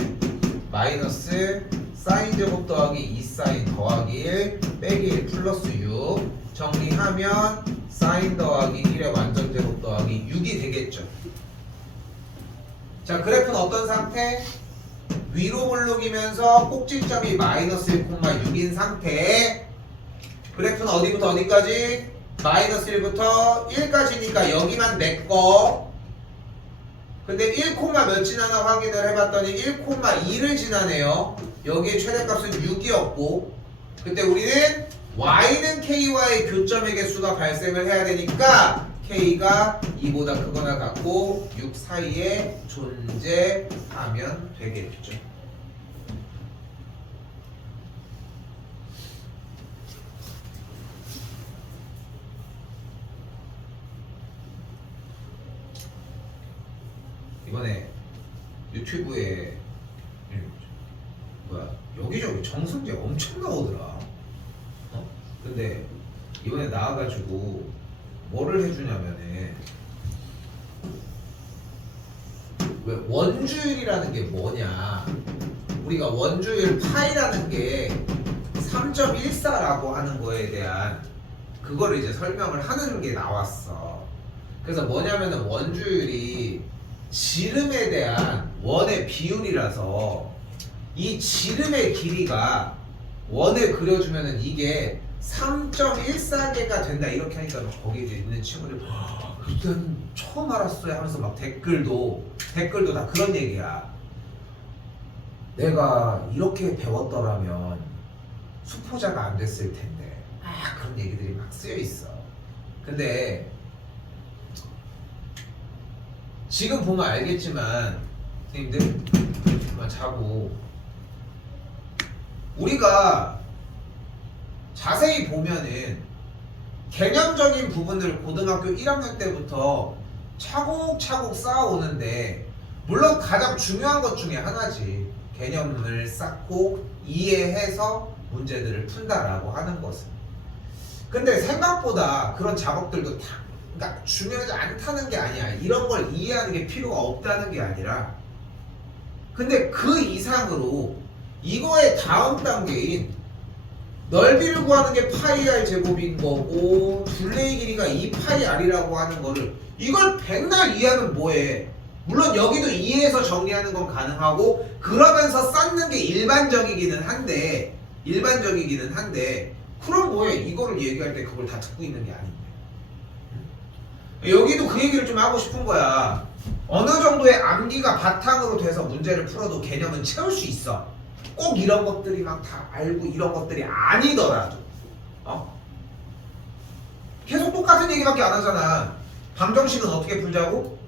마이너스 사인 제곱 더하기 2 사인 더하기 1 빼기 1 플러스 6 정리하면 사인 더하기 1의 완전 제곱 더하기 6이 되겠죠. 자, 그래프는 어떤 상태? 위로 물르기면서 꼭지점이 마이너스 1,6인 상태에 그래프는 어디부터 어디까지? 마이너스 1부터 1까지니까 여기만 내꺼. 근데 1, 몇 지나나 확인을 해봤더니 1,2를 지나네요. 여기에 최대값은 6이었고, 그때 우리는 y는 k와의 교점의 개수가 발생을 해야 되니까 k가 2보다 크거나 같고 6 사이에 존재하면 되겠죠. 이번에 유튜브에 뭐야 여기저기 정선재 엄청 나오더라. 근데 이번에 나와가지고 뭐를 해주냐면은 왜 원주율이라는 게 뭐냐, 우리가 원주율 파이라는 게 3.14라고 하는 거에 대한 그거를 이제 설명을 하는 게 나왔어. 그래서 뭐냐면은 원주율이 지름에 대한 원의 비율이라서 이 지름의 길이가 원을 그려주면은 이게 3.14개가 된다 이렇게 하니까 거기에 있는 친구들 일단 처음 알았어요 하면서 막 댓글도 다 그런 얘기야. 내가 이렇게 배웠더라면 수포자가 안 됐을 텐데 그런 얘기들이 막 쓰여 있어. 근데 지금 보면 알겠지만 선생님들 그만 자고 우리가 자세히 보면은 개념적인 부분을 고등학교 1학년 때부터 차곡차곡 쌓아오는데 물론 가장 중요한 것 중에 하나지 개념을 쌓고 이해해서 문제들을 푼다라고 하는 것은. 근데 생각보다 그런 작업들도 다 그러니까 중요하지 않다는 게 아니야. 이런 걸 이해하는 게 필요가 없다는 게 아니라 근데 그 이상으로 이거의 다음 단계인 넓이를 구하는 게 파이 r 제곱인 거고 둘레의 길이가 2파이 r이라고 하는 거를 이걸 백날 이해하면 뭐해. 물론 여기도 이해해서 정리하는 건 가능하고 그러면서 쌓는 게 일반적이기는 한데 그럼 뭐해. 이거를 얘기할 때 그걸 다 듣고 있는 게 아닌데. 여기도 그 얘기를 좀 하고 싶은 거야. 어느 정도의 암기가 바탕으로 돼서 문제를 풀어도 개념은 채울 수 있어. 꼭 이런 것들이 막 다 알고 이런 것들이 아니더라도 계속 똑같은 얘기밖에 안 하잖아. 방정식은 어떻게 풀자고?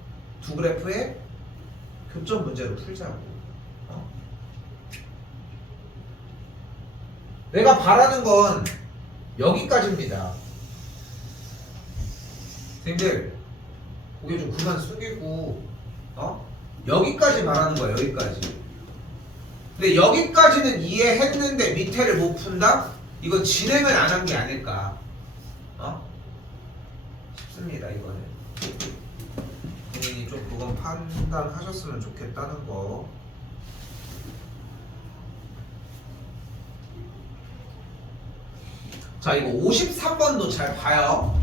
두 그래프의 교점 문제로 풀자고. 내가 바라는 건 여기까지입니다. 선생님들 고개 좀 그만 숙이고 여기까지 바라는 거야. 여기까지. 근데 여기까지는 이해했는데 밑에를 못 푼다? 이건 진행을 안 한 게 아닐까 싶습니다. 이거는 본인이 좀 그건 판단하셨으면 좋겠다는 거. 자, 이거 53번도 잘 봐요.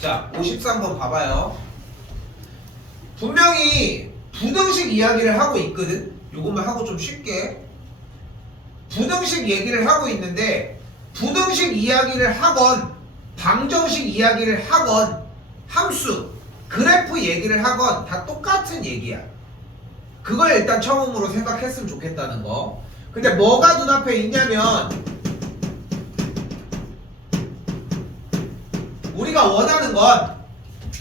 자, 53번 봐봐요. 분명히 부등식 이야기를 하고 있거든. 요것만 하고 좀 쉽게 부등식 얘기를 하고 있는데 부등식 이야기를 하건 방정식 이야기를 하건 함수, 그래프 얘기를 하건 다 똑같은 얘기야. 그걸 일단 처음으로 생각했으면 좋겠다는 거. 근데 뭐가 눈앞에 있냐면 우리가 원하는 건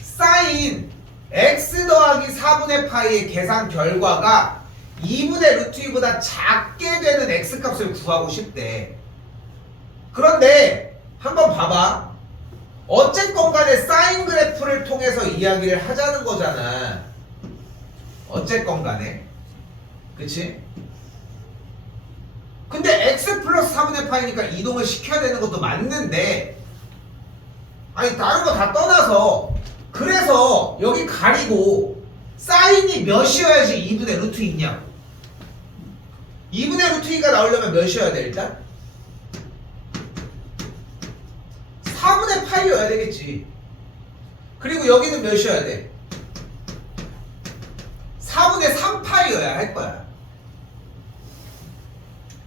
사인 x 더하기 4분의 파이의 계산 결과가 2분의 루트 2보다 작게 되는 x값을 구하고 싶대. 그런데 한번 봐봐. 어쨌건 간에 사인 그래프를 통해서 이야기를 하자는 거잖아. 어쨌건 간에. 그치? 근데 x 플러스 4분의 파이니까 이동을 시켜야 되는 것도 맞는데 아니 다른 거 다 떠나서 그래서 여기 가리고 사인이 몇이어야지 2분의 루트 2냐 2분의 루트 2가 나오려면 몇이어야 돼 일단? 4분의 파이여야 되겠지. 그리고 여기는 몇이어야 돼? 4분의 3파이여야 할 거야.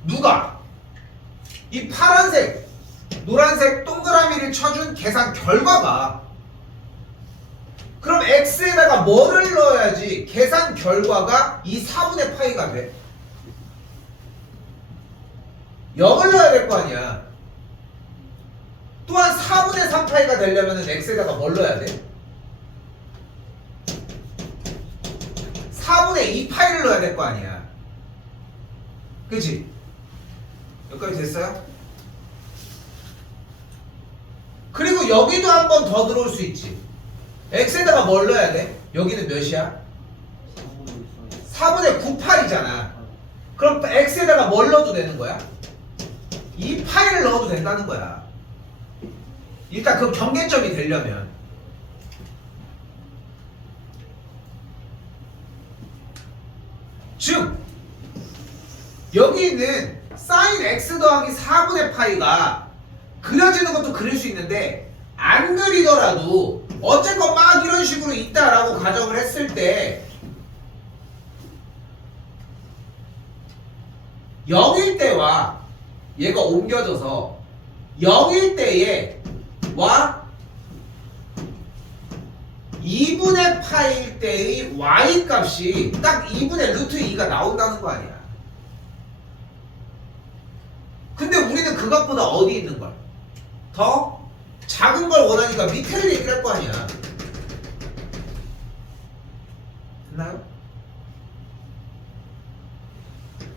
누가? 이 파란색 노란색 동그라미를 쳐준 계산 결과가 그럼 x에다가 뭐를 넣어야지 계산 결과가 이 4분의 파이가 돼? 0을 넣어야 될 거 아니야. 또한 4분의 3파이가 되려면 x에다가 뭘 넣어야 돼? 4분의 2파이를 넣어야 될 거 아니야. 그치? 여기까지 됐어요? 그리고 여기도 한 번 더 들어올 수 있지. x에다가 뭘 넣어야 돼? 여기는 몇이야? 4분의 9파이잖아. 그럼 x에다가 뭘 넣어도 되는 거야? 이 파이를 넣어도 된다는 거야. 일단 그 경계점이 되려면. 즉 여기 있는 sin x 더하기 4분의 파이가 그려지는 것도 그릴 수 있는데 안 그리더라도 어쨌건 막 이런 식으로 있다라고 가정을 했을 때 0일 때와 얘가 옮겨져서 0일 때에 와 2분의 파일 때의 y 값이 딱 2분의 루트 2가 나온다는 거 아니야. 근데 우리는 그것보다 어디 있는 걸? 더 작은 걸 원하니까 밑에를 얘기를 할 거 아니야. 됐나요?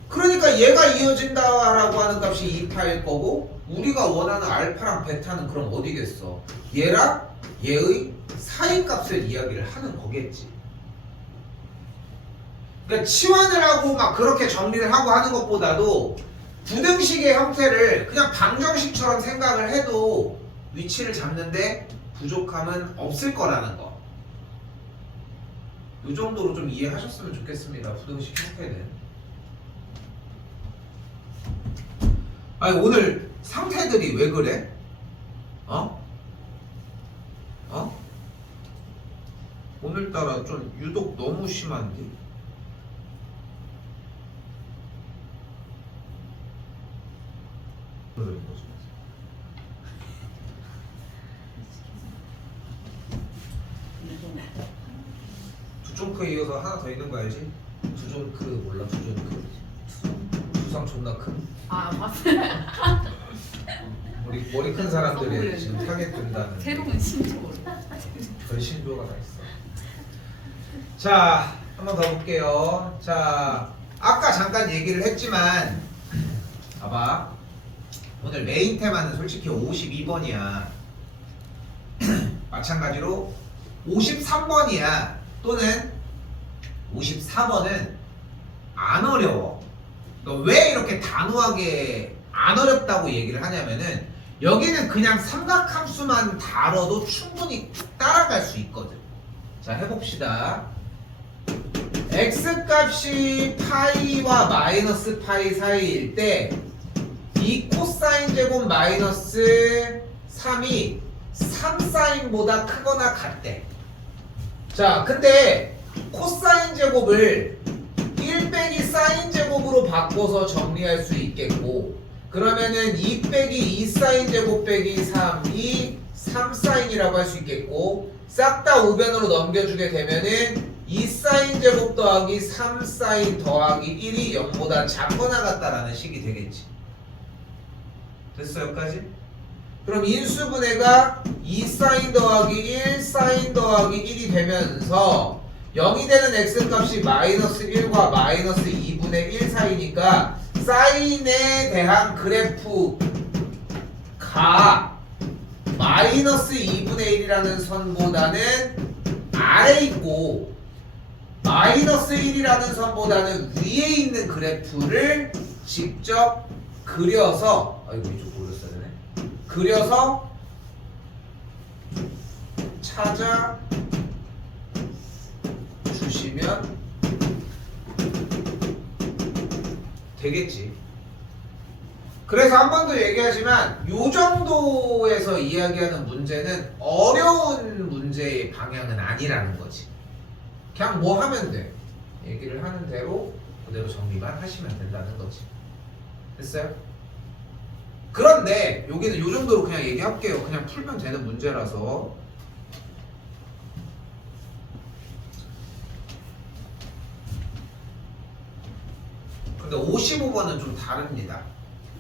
그러니까 얘가 이어진다라고 하는 값이 2파일 거고 우리가 원하는 알파랑 베타는 그럼 어디겠어? 얘랑 얘의 사이 값을 이야기를 하는 거겠지. 그러니까 치환을 하고 막 그렇게 정리를 하고 하는 것보다도 부등식의 형태를 그냥 방정식처럼 생각을 해도 위치를 잡는데 부족함은 없을 거라는 거. 이 정도로 좀 이해하셨으면 좋겠습니다. 부등식 형태는. 아니 오늘 상태들이 왜 그래? 어? 오늘따라 좀 유독 너무 심한데? 두 종크에 이어서 하나 더 있는 거 알지? 두 종크 몰라? 두 종크 두상 존나 큰? 아 맞아요. 머리 큰 사람들이 지금 타겟 된다는 새로운 신조어. 별 신조어가 다 있어. 자, 한번 더 볼게요. 자, 아까 잠깐 얘기를 했지만 봐봐. 오늘 메인 테마는 솔직히 52번이야. 마찬가지로 53번이야. 또는 54번은 안 어려워. 너 왜 이렇게 단호하게 안 어렵다고 얘기를 하냐면은 여기는 그냥 삼각함수만 다뤄도 충분히 따라갈 수 있거든. 자, 해봅시다. x 값이 파이와 마이너스 파이 사이일 때 이 코사인 제곱 마이너스 3이 3사인보다 크거나 같대. 자, 근데 코사인 제곱을 1 빼기 사인 제곱으로 바꿔서 정리할 수 있겠고, 그러면은 2 빼기 2 사인 제곱 빼기 3이 3사인이라고 할 수 있겠고, 싹 다 우변으로 넘겨주게 되면은 2 사인 제곱 더하기 3 사인 더하기 1이 0보다 작거나 같다라는 식이 되겠지. 됐어 여기까지? 그럼 인수분해가 2 사인 더하기 1 사인 더하기 1이 되면서 0이 되는 x값이 마이너스 1과 마이너스 2분의 1 사이니까 사인에 대한 그래프가 마이너스 2분의 1이라는 선보다는 아래에 있고 마이너스 1이라는 선보다는 위에 있는 그래프를 직접 그려서 아이고 이쪽 올렸어야 되네. 그려서 찾아 주시면 되겠지. 그래서 한 번 더 얘기하지만 요 정도에서 이야기하는 문제는 어려운 문제의 방향은 아니라는 거지. 그냥 뭐 하면 돼. 얘기를 하는 대로 그대로 정리만 하시면 된다는 거지. 됐어요? 그런데 여기는 요 정도로 그냥 얘기할게요. 그냥 풀면 되는 문제라서. 근데 55번은 좀 다릅니다.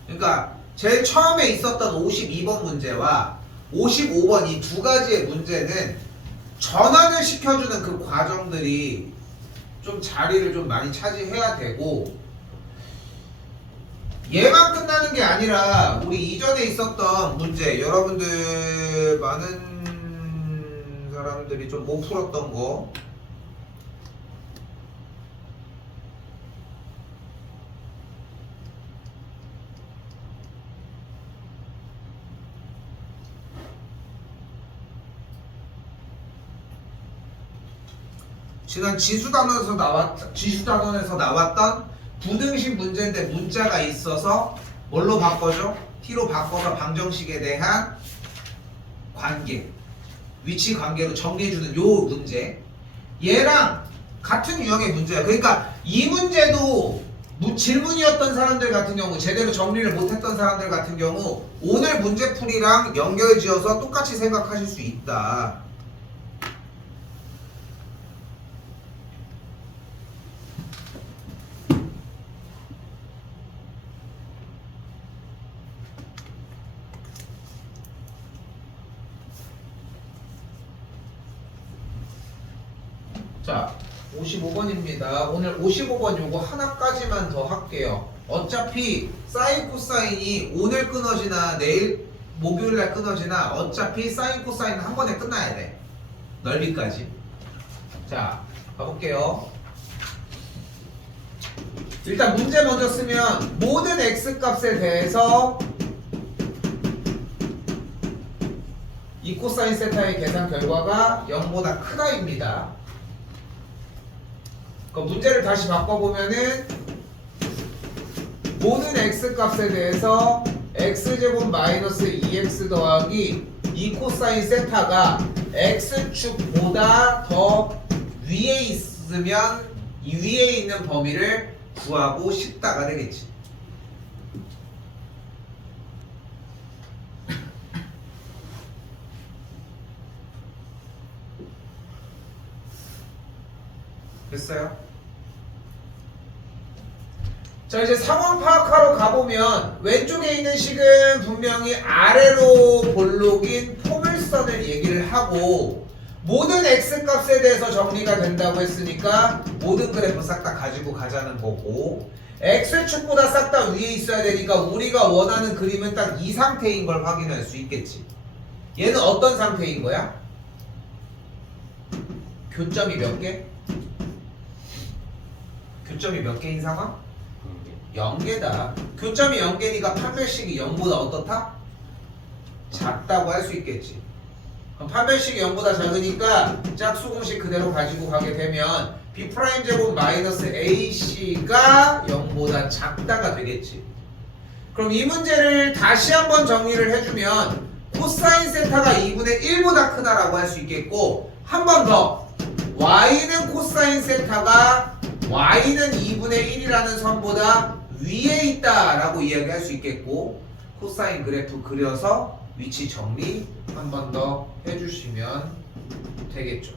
그러니까 제일 처음에 있었던 52번 문제와 55번 이 두 가지의 문제는 전환을 시켜주는 그 과정들이 좀 자리를 좀 많이 차지해야 되고, 얘만 끝나는 게 아니라 우리 이전에 있었던 문제, 여러분들 많은 사람들이 좀 못 풀었던 거, 지난 지수단원에서 나왔던 부등식 문제인데 문자가 있어서 뭘로 바꿔줘? t로 바꿔서 방정식에 대한 관계, 위치 관계로 정리해주는 요 문제. 얘랑 같은 유형의 문제야. 그러니까 이 문제도 질문이었던 사람들 같은 경우, 제대로 정리를 못했던 사람들 같은 경우 오늘 문제풀이랑 연결지어서 똑같이 생각하실 수 있다. 자, 55번입니다. 오늘 55번 요거 하나까지만 더 할게요. 어차피 사인 코사인이 오늘 끊어지나 내일 목요일날 끊어지나 어차피 사인 코사인은 한 번에 끝나야 돼. 넓이까지. 자, 가볼게요. 일단 문제 먼저 쓰면 모든 x값에 대해서 이 코사인 세타의 계산 결과가 0보다 크다입니다. 문제를 다시 바꿔보면은 모든 x값에 대해서 x제곱 마이너스 2x 더하기 이 코사인 세타가 x축보다 더 위에 있으면 이 위에 있는 범위를 구하고 싶다가 되겠지. 됐어요? 자, 이제 상황 파악하러 가보면 왼쪽에 있는 식은 분명히 아래로 볼록인 포물선을 얘기를 하고 모든 x값에 대해서 정리가 된다고 했으니까 모든 그래프 싹 다 가지고 가자는 거고, x축보다 싹 다 위에 있어야 되니까 우리가 원하는 그림은 딱 이 상태인 걸 확인할 수 있겠지. 얘는 어떤 상태인 거야? 교점이 몇 개? 교점이 몇 개인 상황? 0개다. 교점이 0개니까 판별식이 0보다 어떻다? 작다고 할 수 있겠지. 그럼 판별식이 0보다 작으니까 짝수 공식 그대로 가지고 가게 되면 b' 제곱 마이너스 ac가 0보다 작다가 되겠지. 그럼 이 문제를 다시 한번 정리를 해주면 코사인 세타가 2분의 1보다 크다라고 할 수 있겠고, 한 번 더 y는 코사인 세타가 y는 2분의 1이라는 선보다 위에 있다라고 이야기할 수 있겠고, 코사인 그래프 그려서 위치 정리 한 번 더 해주시면 되겠죠.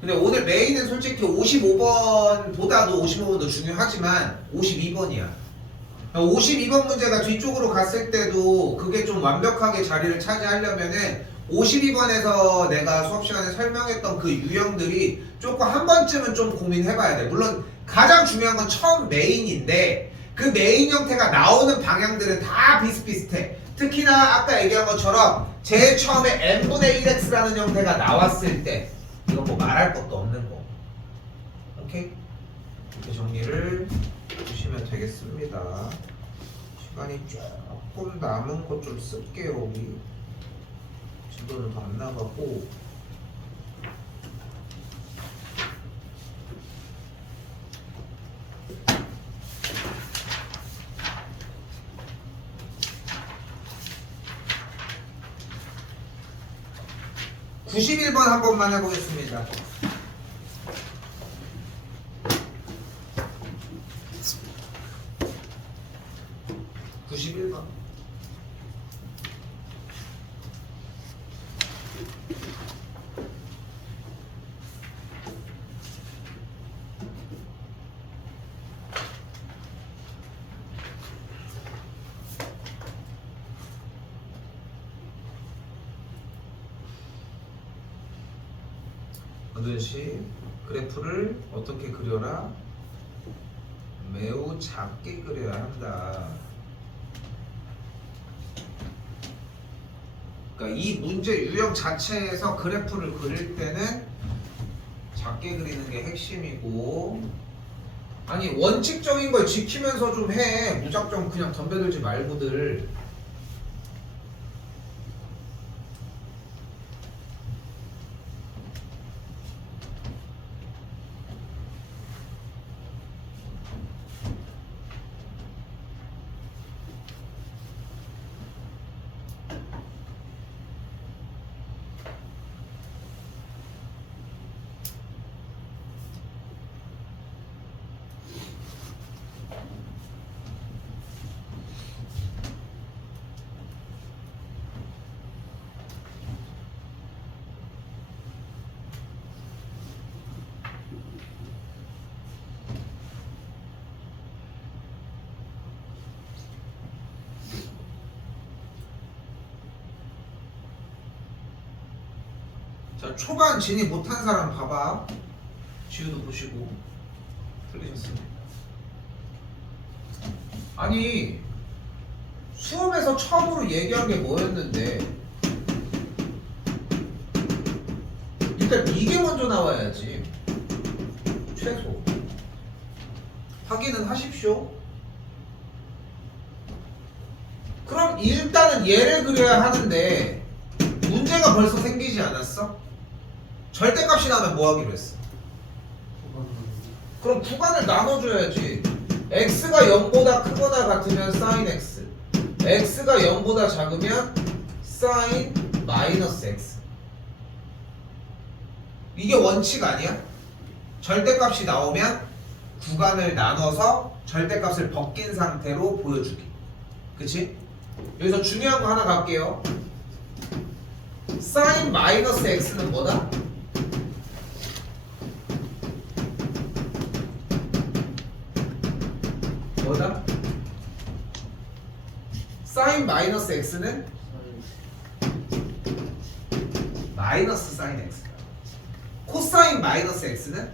근데 오늘 메인은 솔직히 55번보다도 55번도 중요하지만 52번이야. 52번 문제가 뒤쪽으로 갔을 때도 그게 좀 완벽하게 자리를 차지하려면은 52번에서 내가 수업 시간에 설명했던 그 유형들이 조금 한 번쯤은 좀 고민해봐야 돼. 물론 가장 중요한 건 처음 메인인데 그 메인 형태가 나오는 방향들은 다 비슷비슷해. 특히나 아까 얘기한 것처럼 제일 처음에 n분의 1x라는 형태가 나왔을 때 이건 뭐 말할 것도 없는 거. 오케이? 이렇게 정리를 주시면 되겠습니다. 시간이 조금 남은 것 좀 쓸게요. 우리 지도는 더 안 나가고. (91번) 한 번만 해보겠습니다. 91번. 뭐든지 그래프를 어떻게 그려라? 매우 작게 그려야 한다. 그러니까 이 문제 유형 자체에서 그래프를 그릴 때는 작게 그리는 게 핵심이고 아니 원칙적인 걸 지키면서 좀 해. 무작정 그냥 덤벼들지 말고들. 자, 초반 진입 못한 사람 봐봐. 지우도 보시고 틀리셨습니다. 아니 수업에서 처음으로 얘기한 게 뭐였는데 일단 이게 먼저 나와야지. 최소 확인은 하십시오. 그럼 일단은 얘를 그려야 하는데 문제가 벌써 생기지 않았어? 절대값이 나오면 뭐 하기로 했어? 그럼 구간을 나눠줘야지. x가 0보다 크거나 같으면 sin x, x가 0보다 작으면 sin 마이너스 x. 이게 원칙 아니야? 절대값이 나오면 구간을 나눠서 절대값을 벗긴 상태로 보여주기. 그치? 여기서 중요한 거 하나 갈게요. sin 마이너스 x는 뭐다? 뭐다? sin 마이너스 x는 마이너스 sin x다. 코사인 마이너스 x는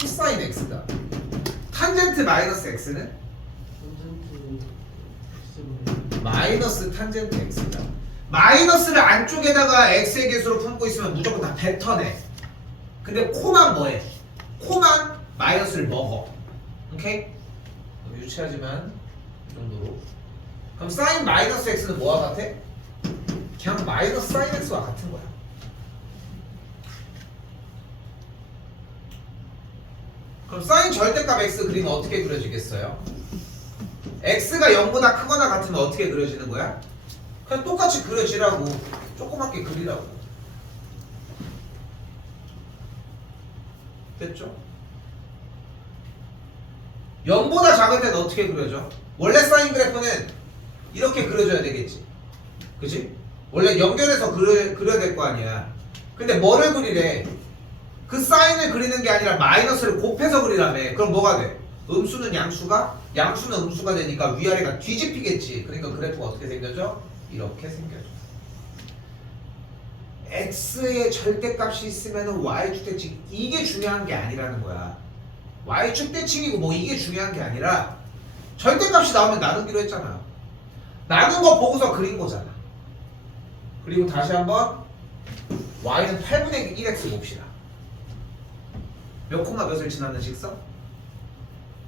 코사인 x다. 탄젠트 마이너스 x는 마이너스 탄젠트 x다. 마이너스를 안쪽에다가 x의 개수로 품고 있으면 무조건 다 뱉어내. 근데 코만 뭐해? 코만 마이너스를 먹어. 오케이? 유치하지만 이 정도로. 그럼 사인 마이너스 x는 뭐와 같아? 그냥 마이너스 사인 x와 같은 거야. 그럼 사인 절대값 x 그리면 어떻게 그려지겠어요? x가 0보다 크거나 같으면 어떻게 그려지는 거야? 그냥 똑같이 그려지라고. 조그맣게 그리라고. 됐죠? 0보다 작을 때는 어떻게 그려져? 원래 사인 그래프는 이렇게 그려줘야 되겠지. 그치? 원래 연결해서 그려야 될 거 아니야. 근데 뭐를 그리래? 그 사인을 그리는 게 아니라 마이너스를 곱해서 그리라며. 그럼 뭐가 돼? 음수는 양수가? 양수는 음수가 되니까 위아래가 뒤집히겠지. 그러니까 그래프가 어떻게 생겨져? 이렇게 생겨져. x의 절대값이 있으면 y축대칭, 이게 중요한 게 아니라는 거야. y축대칭이고 뭐 이게 중요한 게 아니라 절대값이 나오면 나누기로 했잖아. 나눈 거 보고서 그린 거잖아. 그리고 다시 한번 y는 8분의 1x 봅시다. 몇 콤마 몇을 지나는 식성?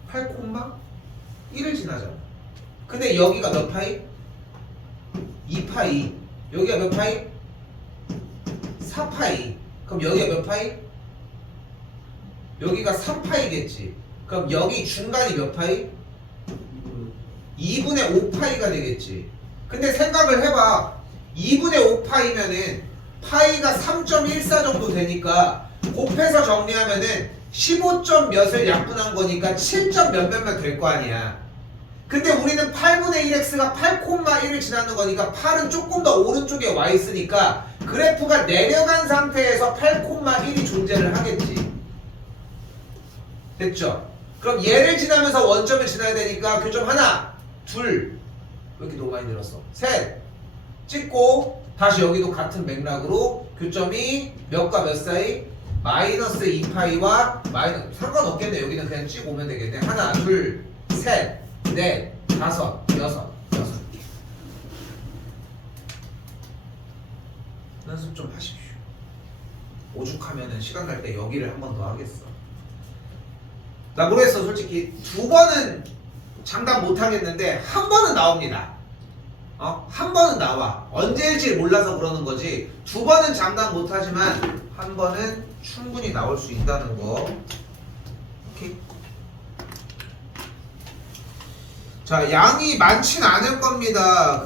8 콤마 1을 지나잖아. 근데 여기가 몇 파이? 2파이. 여기가 몇 파이? 4파이. 그럼 여기가 몇 파이? 여기가 3파이겠지. 그럼 여기 중간이 몇 파이? 2분의 5파이가 되겠지. 근데 생각을 해봐. 2분의 5파이면은 파이가 3.14 정도 되니까 곱해서 정리하면은 15점 몇을 약분한 거니까 7점 몇몇몇 될 거 아니야. 근데 우리는 8분의 1x가 8,1을 지나는 거니까 8은 조금 더 오른쪽에 와 있으니까 그래프가 내려간 상태에서 8,1이 존재를 하겠지. 됐죠? 그럼 얘를 지나면서 원점을 지나야 되니까 교점 하나, 둘, 왜 이렇게 너무 많이 늘었어? 셋 찍고 다시 여기도 같은 맥락으로 교점이 몇과 몇 사이? 마이너스 2파이와 마이너스, 상관없겠네. 여기는 그냥 찍고 오면 되겠네. 하나, 둘, 셋, 넷, 다섯, 여섯 개. 연습 좀 하십시오. 오죽하면은 시간 날 때 여기를 한 번 더 하겠어. 나 모르겠어. 솔직히 2번은 장담 못 하겠는데 한 번은 나옵니다. 한 번은 나와. 언제일지 몰라서 그러는 거지. 2번은 장담 못 하지만 한 번은 충분히 나올 수 있다는 거. 오케이. 자, 양이 많진 않을 겁니다.